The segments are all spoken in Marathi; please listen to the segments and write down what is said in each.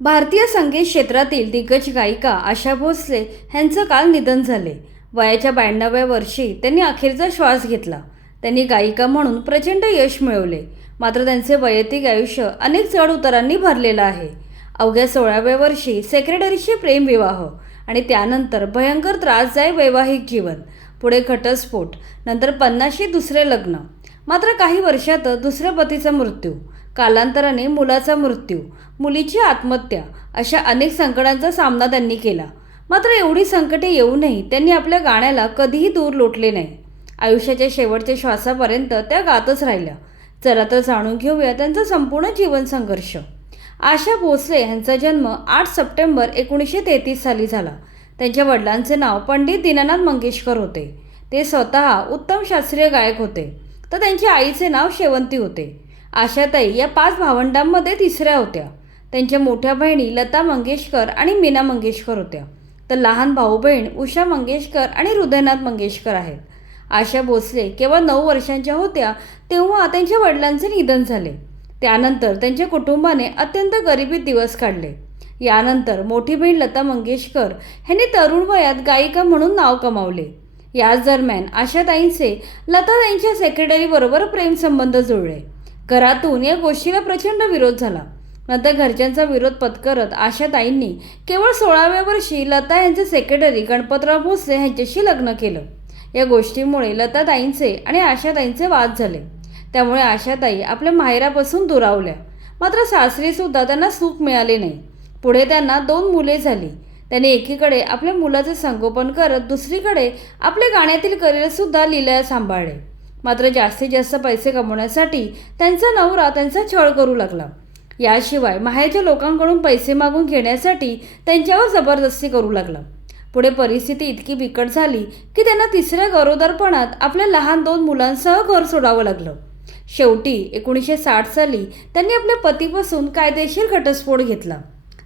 भारतीय संगीत क्षेत्रातील दिग्गज गायिका आशा भोसले यांचं काल निधन झाले. वयाच्या 92व्या वर्षी त्यांनी अखेरचा श्वास घेतला. त्यांनी गायिका म्हणून प्रचंड यश मिळवले, मात्र त्यांचे वैयक्तिक आयुष्य अनेक चढउतारांनी भरलेलं आहे. अवघ्या 16व्या वर्षी सेक्रेटरीशी प्रेमविवाह आणि त्यानंतर भयंकर त्रासदायक वैवाहिक जीवन, पुढे घटस्फोट, नंतर 50शी दुसरे लग्न, मात्र काही वर्षातच दुसऱ्या पतीचा मृत्यू, कालांतराने मुलाचा मृत्यू, मुलीची आत्महत्या, अशा अनेक संकटांचा सामना त्यांनी केला. मात्र एवढी संकटे येऊनही त्यांनी आपल्या गाण्याला कधीही दूर लोटले नाही. आयुष्याच्या शेवटच्या श्वासापर्यंत त्या गातच राहिल्या. चला तर जाणून घेऊया त्यांचा संपूर्ण जीवन संघर्ष. आशा भोसले यांचा जन्म 8 सप्टेंबर 1933 साली झाला. त्यांच्या वडिलांचे नाव पंडित दीनानाथ मंगेशकर होते. ते स्वतः उत्तम शास्त्रीय गायक होते, तर त्यांच्या आईचे नाव शेवंती होते. आशाताई या 5 भावंडांमध्ये तिसऱ्या होत्या. त्यांच्या मोठ्या बहिणी लता मंगेशकर आणि मीना मंगेशकर होत्या, तर लहान भाऊ बहीण उषा मंगेशकर आणि हृदयनाथ मंगेशकर आहेत. आशा भोसले केवळ 9 वर्षांच्या होत्या तेव्हा त्यांच्या वडिलांचे निधन झाले. त्यानंतर त्यांच्या कुटुंबाने अत्यंत गरिबीत दिवस काढले. यानंतर मोठी बहीण लता मंगेशकर यांनी तरुण वयात गायिका म्हणून नाव कमावले. याच दरम्यान आशाताईंचे लताताईंच्या सेक्रेटरीबरोबर प्रेमसंबंध जुळले. घरातून या गोष्टीला प्रचंड विरोध झाला. नंतर घरच्यांचा विरोध पत्करत आशाताईंनी केवळ 16व्या वर्षी लता यांचे सेक्रेटरी गणपतराव भोसले यांच्याशी लग्न केलं. या गोष्टीमुळे लताताईंचे आणि आशाताईंचे वाद झाले. त्यामुळे आशाताई आपल्या माहेरापासून दुरावल्या. मात्र सासरीसुद्धा त्यांना सुख मिळाले नाही. पुढे त्यांना 2 मुले झाली. त्यांनी एकीकडे आपल्या मुलाचे संगोपन करत दुसरीकडे आपल्या गाण्यातील करिअरसुद्धा लीलया सांभाळले. मात्र जास्तीत जास्त पैसे कमवण्यासाठी त्यांचा नवरा त्यांचा छळ करू लागला. याशिवाय माहेरच्या लोकांकडून पैसे मागून घेण्यासाठी त्यांच्यावर जबरदस्ती करू लागला. पुढे परिस्थिती इतकी बिकट झाली की त्यांना तिसऱ्या गरोदरपणात आपल्या लहान 2 मुलांसह घर सोडावं लागलं. शेवटी 1960 साली त्यांनी आपल्या पतीपासून कायदेशीर घटस्फोट घेतला.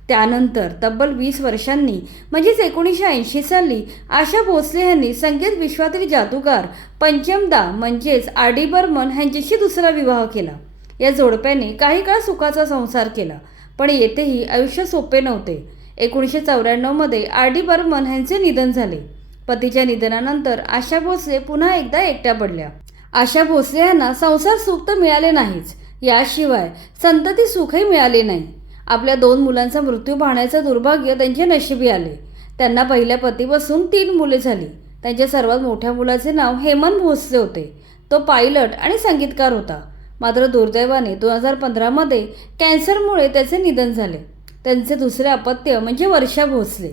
त्यानंतर तब्बल 20 वर्षांनी म्हणजेच 1980 साली आशा भोसले यांनी संगीत विश्वातील जादूगार पंचमदा म्हणजेच आर.डी. बर्मन यांच्याशी दुसरा विवाह केला. या जोडप्याने काही काळ सुखाचा संसार केला, पण येथेही आयुष्य सोपे नव्हते. 1994 आर.डी. बर्मन यांचे निधन झाले. पतीच्या निधनानंतर आशा भोसले पुन्हा एकदा एकट्या पडल्या. आशा भोसले यांना संसार सुख तर मिळाले नाहीच, याशिवाय संतती सुखही मिळाले नाही. आपल्या 2 मुलांचा मृत्यू पाहण्याचं दुर्भाग्य त्यांच्या नशिबी आले. त्यांना पहिल्या पतीपासून 3 मुले झाली. त्यांच्या सर्वात मोठ्या मुलाचे नाव हेमंत भोसले होते. तो पायलट आणि संगीतकार होता. मात्र दुर्दैवाने 2015 कॅन्सरमुळे त्याचे निधन झाले. त्यांचे दुसरे अपत्य म्हणजे वर्षा भोसले.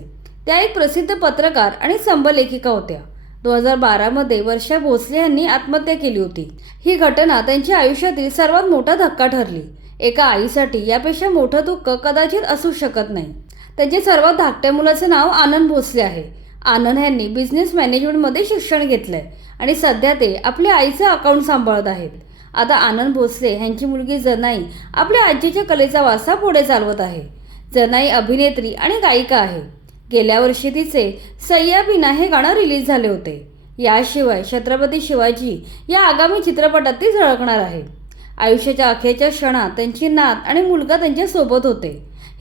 त्या एक प्रसिद्ध पत्रकार आणि स्तंभलेखिका होत्या. 2012 वर्षा भोसले यांनी आत्महत्या केली होती. ही घटना त्यांच्या आयुष्यातील सर्वात मोठा धक्का ठरली. एका आईसाठी यापेक्षा मोठं दुःख कदाचित असू शकत नाही. त्यांचे सर्वात धाकट्या मुलाचे नाव आनंद भोसले आहे. आनंद यांनी बिझनेस मॅनेजमेंटमध्ये शिक्षण घेतलंय आणि सध्या ते आपल्या आईचं अकाउंट सांभाळत आहेत. आता आनंद भोसले यांची मुलगी जनाई आपल्या आजीच्या कलेचा वारसा पुढे चालवत आहे. जनाई अभिनेत्री आणि गायिका आहे. गेल्या वर्षी तिचे सय्या बिना हे गाणं रिलीज झाले होते. याशिवाय छत्रपती शिवाजी या आगामी चित्रपटात ती झळकणार आहे. आयुष्याच्या अखेरच्या क्षणात त्यांची नात आणि मुलगा त्यांच्यासोबत होते.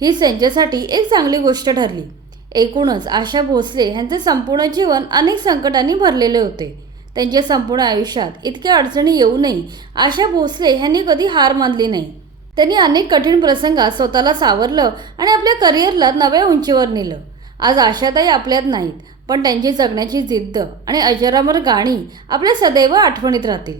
ही त्यांच्यासाठी एक चांगली गोष्ट ठरली. एकूणच आशा भोसले यांचे संपूर्ण जीवन अनेक संकटांनी भरलेले होते. त्यांच्या संपूर्ण आयुष्यात इतक्या अडचणी येऊनही आशा भोसले यांनी कधी हार मानली नाही. त्यांनी अनेक कठीण प्रसंगात स्वतःला सावरलं आणि आपल्या करिअरला नव्या उंचीवर नेलं. आज आशाताई आपल्यात नाहीत, पण त्यांची जगण्याची जिद्द आणि अजरामर गाणी आपल्या सदैव आठवणीत राहतील.